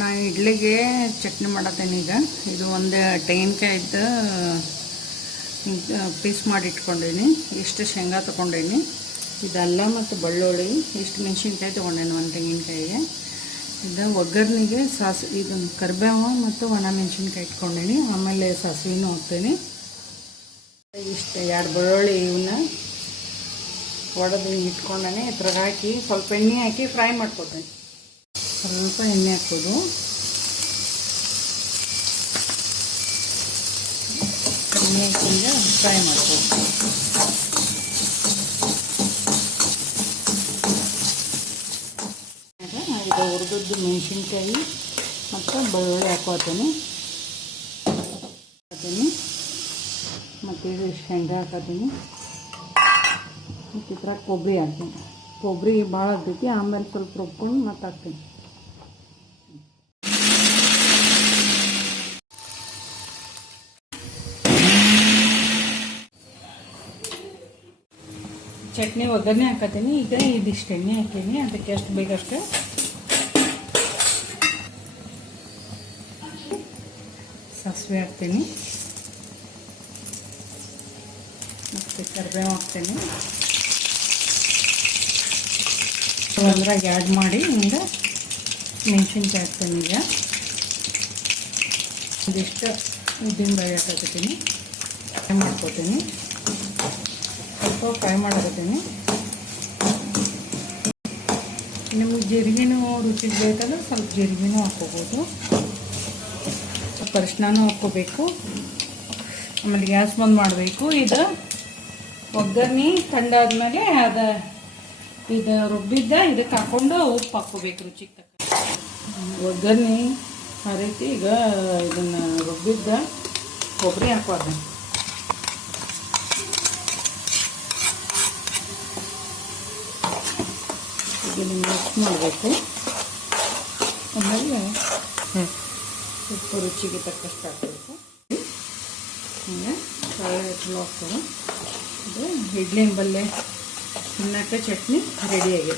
ನಾ ಇಡ್ಲಿಗೆ ಚಟ್ನಿ ಮಾಡತ್ತೇನೆ ಈಗ. ಇದು ಒಂದು ತೆಂಗಿನಕಾಯಿದ್ದು ಪೀಸ್ ಮಾಡಿ ಇಟ್ಕೊಂಡೀನಿ. ಇಷ್ಟು ಶೇಂಗಾ ತೊಗೊಂಡೀನಿ. ಇದು ಅಲ್ಲ ಮತ್ತು ಬೆಳ್ಳುಳ್ಳಿ, ಇಷ್ಟು ಮೆಣಸಿನ್ಕಾಯಿ ತೊಗೊಂಡೇನಿ ಒಂದು ತೆಂಗಿನಕಾಯಿಗೆ. ಇದು ಒಗ್ಗರಣೆಗೆ ಇದು ಕರಿಬೇವು ಮತ್ತು ಒಣ ಮೆಣಸಿನ್ಕಾಯಿ ಇಟ್ಕೊಂಡೀನಿ. ಆಮೇಲೆ ಸಾಸಿವೆನೂ ಹಾಕ್ತೀನಿ. ಇಷ್ಟು 2 ಬೆಳ್ಳುಳ್ಳಿ ಇವನ್ನ ಒಡೆದು ಇಟ್ಕೊಂಡೇನೆ. ಇದ್ರಾಗ ಹಾಕಿ ಸ್ವಲ್ಪ ಎಣ್ಣೆ ಹಾಕಿ ಫ್ರೈ ಮಾಡ್ಕೊತೀನಿ. ಸ್ವಲ್ಪ ಎಣ್ಣೆ ಹಾಕೋದು. ಎಣ್ಣೆ ಹಾಕಿಂದ ಫ್ರೈ ಮಾಡ್ಬೋದು. ಇದು ಹುರಿದದ್ದು ಮೆಣಸಿನ್ಕಾಯಿ ಮತ್ತು ಬೆಳ್ಳುಳ್ಳಿ ಹಾಕೋತೀನಿ. ಮತ್ತು ಇದು ಶೇಂಗಾ ಹಾಕೋತೀನಿ. ಮತ್ತು ಇದ್ರಾಗ ಕೊಬ್ಬರಿ ಹಾಕ್ತೀನಿ. ಕೊಬ್ಬರಿ ಭಾಳ ಆಗ್ತೈತಿ. ಆಮೇಲೆ ಸ್ವಲ್ಪ ರುಬ್ಕೊಂಡು ಮತ್ತೆ ಹಾಕ್ತೀನಿ. ಚಟ್ನಿ ಒಗ್ಗರಣೆ ಹಾಕತ್ತೀನಿ. ಈಗ ಇದಿಷ್ಟು ಎಣ್ಣೆ ಹಾಕೀನಿ. ಅದಕ್ಕೆ ಎಷ್ಟು ಬೇಕಷ್ಟು ಸಾಸಿವೆ ಹಾಕ್ತೀನಿ. ಮತ್ತು ಕರಿಬೇವು ಹಾಕ್ತೀನಿ. ಅದ್ರಾಗ ಆ್ಯಡ್ ಮಾಡಿ ಹಿಂಗೆ ಮೆಣಸಿನ್ಕಾಯಿ ಹಾಕ್ತೀನಿ. ಈಗ ಇದಿಷ್ಟು ಉದ್ದಿನಬೇಳೆ ಹಾಕತ್ತೀನಿ. ಫ್ರೈ ಮಾಡ್ಕೊತೀನಿ. ಸ್ವಲ್ಪ ಫ್ರೈ ಮಾಡಕತ್ತೀನಿ. ನಿಮ್ಗೆ ಜೀರಿಗೆನೂ ರುಚಿಗೆ ಬೇಕಂದ್ರೆ ಸ್ವಲ್ಪ ಜೀರಿಗೆನೂ ಹಾಕ್ಕೋಬೋದು. ಸ್ವಲ್ಪ ಅರಿಶಿನೂ ಹಾಕ್ಕೋಬೇಕು. ಆಮೇಲೆ ಗ್ಯಾಸ್ ಬಂದ್ ಮಾಡಬೇಕು. ಇದು ಒಗ್ಗರಣೆ ಕಂಡಾದ್ಮೇಲೆ ಇದು ರುಬ್ಬಿದ್ದ ಇದಕ್ಕೆ ಹಾಕ್ಕೊಂಡು ಉಪ್ಪು ಹಾಕ್ಕೋಬೇಕು ರುಚಿಗೆ ತಕ್ಕ. ಒಗ್ಗರಣೆ ಆ ರೀತಿ ಈಗ ಇದನ್ನು ರುಬ್ಬಿದ್ದ ಕೊಬ್ಬರಿ ಹಾಕೋದು. ಇದನ್ನು ಮಿಕ್ಸ್ ಮಾಡಬೇಕು. ಆಮೇಲೆ ಉಪ್ಪು ರುಚಿಗೆ ತಕ್ಕಷ್ಟು ಹಾಕಬೇಕು. ಹೀಗೆ ಚಲೋ ಆಗ್ತದೆ. ಇದು ಇಡ್ಲಿ ಬಲ್ಲೆ ತಿನ್ನಕ್ಕೆ ಚಟ್ನಿ ರೆಡಿಯಾಗಿದೆ.